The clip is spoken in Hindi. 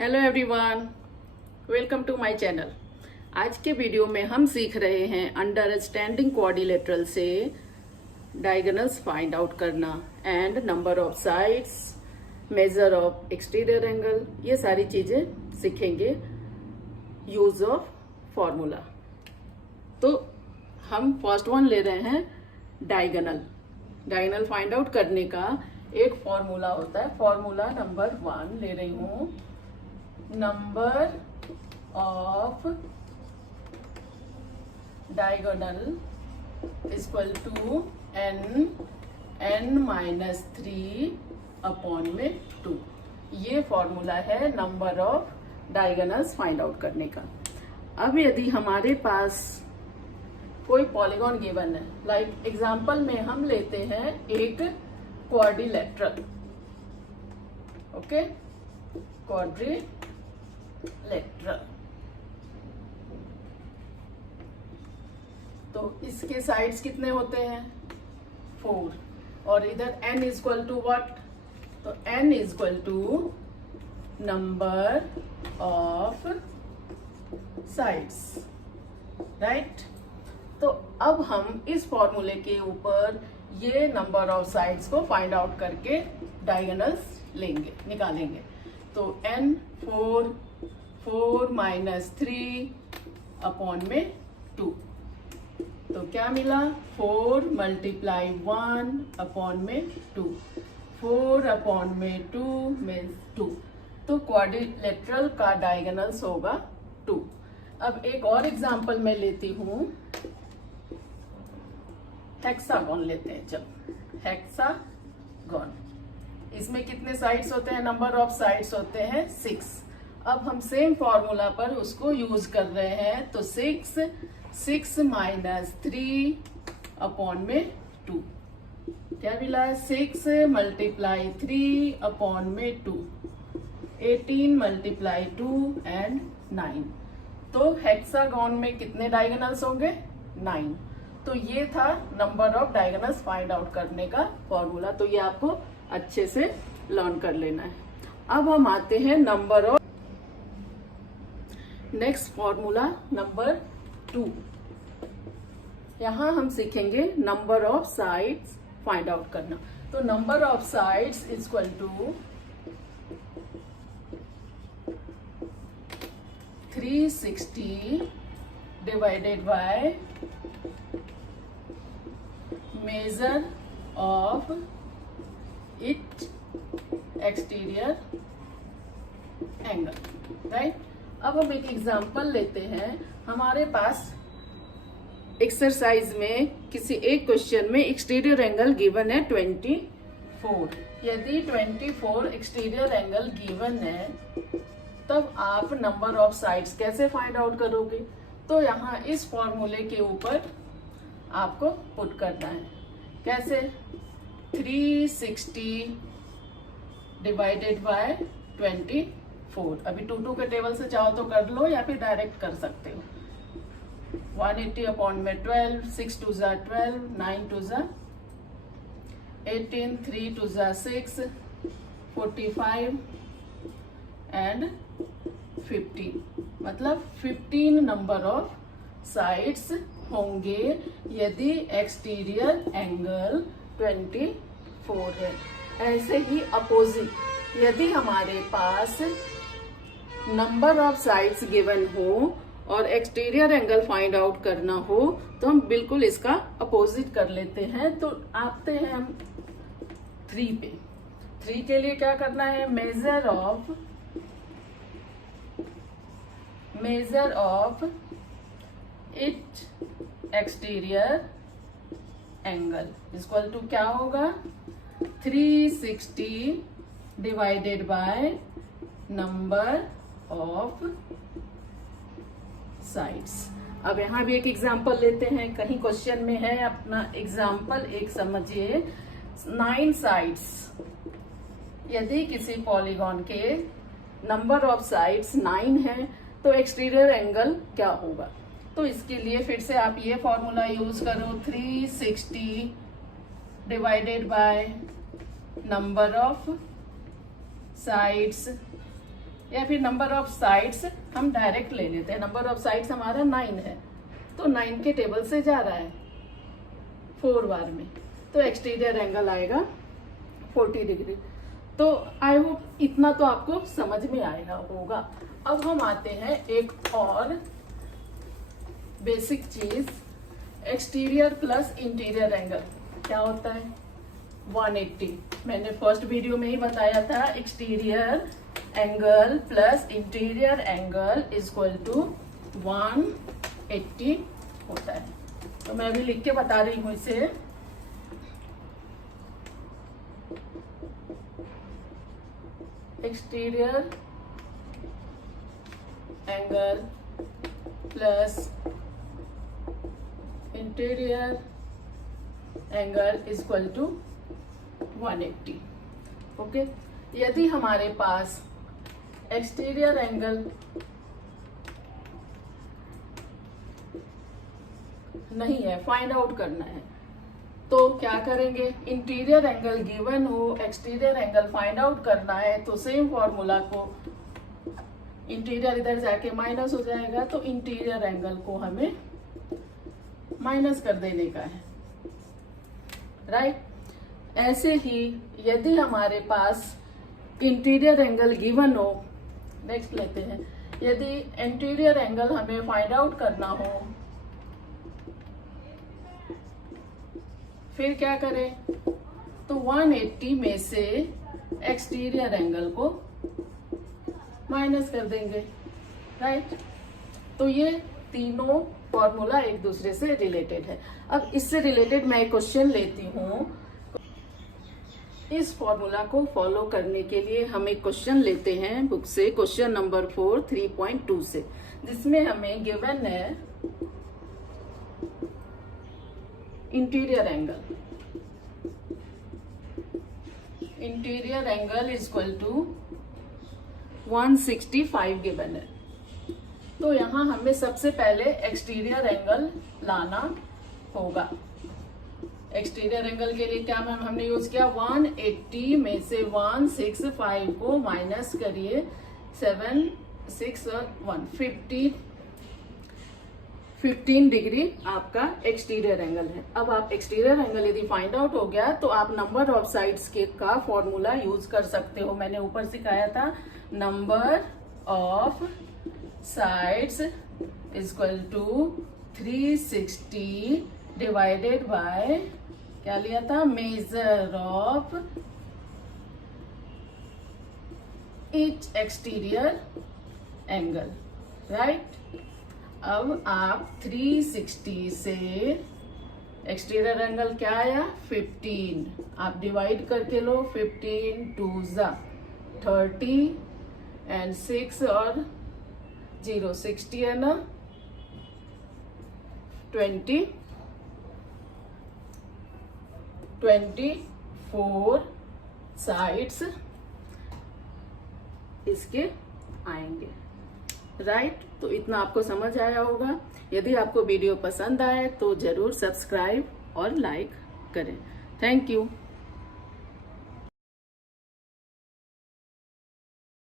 Hello everyone, welcome to my channel. आज के वीडियो में हम सीख रहे हैं अंडरस्टैंडिंग क्वाड्रिलेटरल से डायगोनल्स फाइंड आउट करना and number of sides, measure of exterior angle, ये सारी चीजें सीखेंगे यूज ऑफ फॉर्मूला। तो हम फर्स्ट वन ले रहे हैं डायगोनल फाइंड आउट करने का एक फॉर्मूला होता है। फॉर्मूला नंबर 1 ले रही हूं, number of diagonal equal to n minus 3 upon में 2। ये फॉर्मूला है number of diagonals find out करने का। अब यदि हमारे पास कोई पॉलीगॉन गिवन है, लाइक एग्जांपल में हम लेते हैं एक क्वाड्रिलेटरल, ओके, क्वाड्रिलेटरल। तो इसके साइड्स कितने होते हैं? 4, और इधर n इक्वल टू व्हाट? तो n equal to number of sides, right. तो अब हम इस फॉर्मूले के ऊपर ये नंबर ऑफ साइड्स को फाइंड आउट करके डायगोनल्स लेंगे, निकालेंगे। तो n 4 माइनस 3 अपॉन में 2, तो क्या मिला? 4 मल्टीप्लाई 1 अपॉन में 2, 4 अपॉन में 2 में 2। तो क्वाड्रिलेटरल का डायगोनल्स होगा 2। अब एक और एग्जांपल मैं लेती हूं, हेक्सागोन लेते हैं। जब हेक्सागोन, इसमें कितने साइड्स होते हैं? नंबर ऑफ साइड्स होते हैं 6। अब हम सेम फॉर्मूला पर उसको यूज कर रहे हैं। तो 6 माइनस 3 अपॉन में 2, क्या मिला? 6 मल्टीप्लाई 3 अपॉन में 2, 18 मल्टीप्लाई 2 एंड 9। तो हेक्सागोन में कितने डायगोनल्स होंगे? 9। तो ये था number of diagonals find out करने का फॉर्मूला। तो ये आपको अच्छे से लर्न कर लेना है। अब हम आते हैं number of next formula number 2। यहां हम सीखेंगे number of sides find out करना। तो number of sides equal to 360 divided by measure of it exterior angle, right. अब हम एक एग्जांपल लेते हैं। हमारे पास एक्सरसाइज में किसी एक क्वेश्चन में एक्सटीरियर एंगल गिवन है 24। यदि 24 एक्सटीरियर एंगल गिवन है, तब आप नंबर ऑफ साइड्स कैसे फाइंड आउट करोगे? तो यहाँ इस फॉर्मूले के ऊपर आपको पुट करना है। कैसे? 360 डिवाइडेड बाय 24। अभी 2 के टेबल से चाहो तो कर लो या फिर डायरेक्ट कर सकते हो। 180 अपॉन में 12, 6 2 जा 12, 9 2 जा 18, 3 2 जा 6, 45 एंड 50। मतलब 15 नंबर ऑफ साइड्स होंगे यदि एक्सटीरियर एंगल 24 है। ऐसे ही अपोजिट, यदि हमारे पास नंबर ऑफ साइड्स गिवन हो और एक्सटीरियर एंगल फाइंड आउट करना हो, तो हम बिल्कुल इसका अपोजिट कर लेते हैं। तो आते हैं हम 3 पे। 3 के लिए क्या करना है? Measure of it exterior angle equal to क्या होगा? 360 divided by number of sides. अब यहां भी एक एग्जांपल लेते हैं, कहीं क्वेश्चन में है अपना एग्जांपल एक समझिए। 9 साइड्स, यदि किसी पॉलीगॉन के नंबर ऑफ साइड्स 9 है, तो एक्सटीरियर एंगल क्या होगा? तो इसके लिए फिर से आप ये फॉर्मूला यूज करो, 360 divided by number of sides या फिर नंबर ऑफ साइड्स हम डायरेक्ट ले लेते हैं। नंबर ऑफ साइड्स हमारा 9 है, तो 9 के टेबल से जा रहा है 4 बार में, तो एक्सटीरियर एंगल आएगा 40 डिग्री। तो आई होप इतना तो आपको समझ में आएगा होगा। अब हम आते हैं एक और बेसिक चीज, एक्सटीरियर प्लस इंटीरियर एंगल क्या होता है? 180। मैंने फर्स्ट वीडियो में ही बताया था, exterior angle plus interior angle is equal to 180 होता है। तो मैं अभी लिख के बता रही हूं इसे। Exterior angle plus interior angle is equal to 180। Okay, यदि हमारे पास एक्सटीरियर एंगल नहीं है, फाइंड आउट करना है, तो क्या करेंगे? इंटीरियर एंगल गिवन हो, एक्सटीरियर एंगल फाइंड आउट करना है, तो सेम फॉर्मूला को, इंटीरियर इधर जाके माइनस हो जाएगा, तो इंटीरियर एंगल को हमें माइनस कर देने का है, राइट। ऐसे ही यदि हमारे पास इंटीरियर एंगल गिवन हो, नेक्स्ट लेते हैं, यदि इंटीरियर एंगल हमें फाइंड आउट करना हो, फिर क्या करें? तो 180 में से एक्सटीरियर एंगल को माइनस कर देंगे, राइट। तो ये तीनों फॉर्मूला एक दूसरे से रिलेटेड है। अब इससे रिलेटेड मैं एक क्वेश्चन लेती हूँ। इस फॉर्मूला को फॉलो करने के लिए हम एक क्वेश्चन लेते हैं बुक से, क्वेश्चन नंबर 4 3.2 से, जिसमें हमें गिवन है interior angle is equal to 165 given है। तो यहां हमें सबसे पहले एक्सटीरियर एंगल लाना होगा। एक्सटीरियर एंगल के लिए क्या मैम हमने यूज किया? 180 में से 165 को माइनस करिए, 7 6 और 1 15 डिग्री आपका एक्सटीरियर एंगल है। अब आप एक्सटीरियर एंगल यदि फाइंड आउट हो गया तो आप नंबर ऑफ साइड्स के का फॉर्मूला यूज कर सकते हो। मैंने ऊपर सिखाया था, number of sides is equal to 360 divided by क्या लिया था? Measure of each exterior angle, right. अब आप 360 से एक्सटीरियर एंगल क्या आया? 15, आप डिवाइड करके लो, 15 2 30 एंड 6 और 0 60 है ना, 24 साइड्स इसके आएंगे, राइट। तो इतना आपको समझ आया होगा। यदि आपको वीडियो पसंद आए तो जरूर सब्सक्राइब और लाइक करें। Thank you.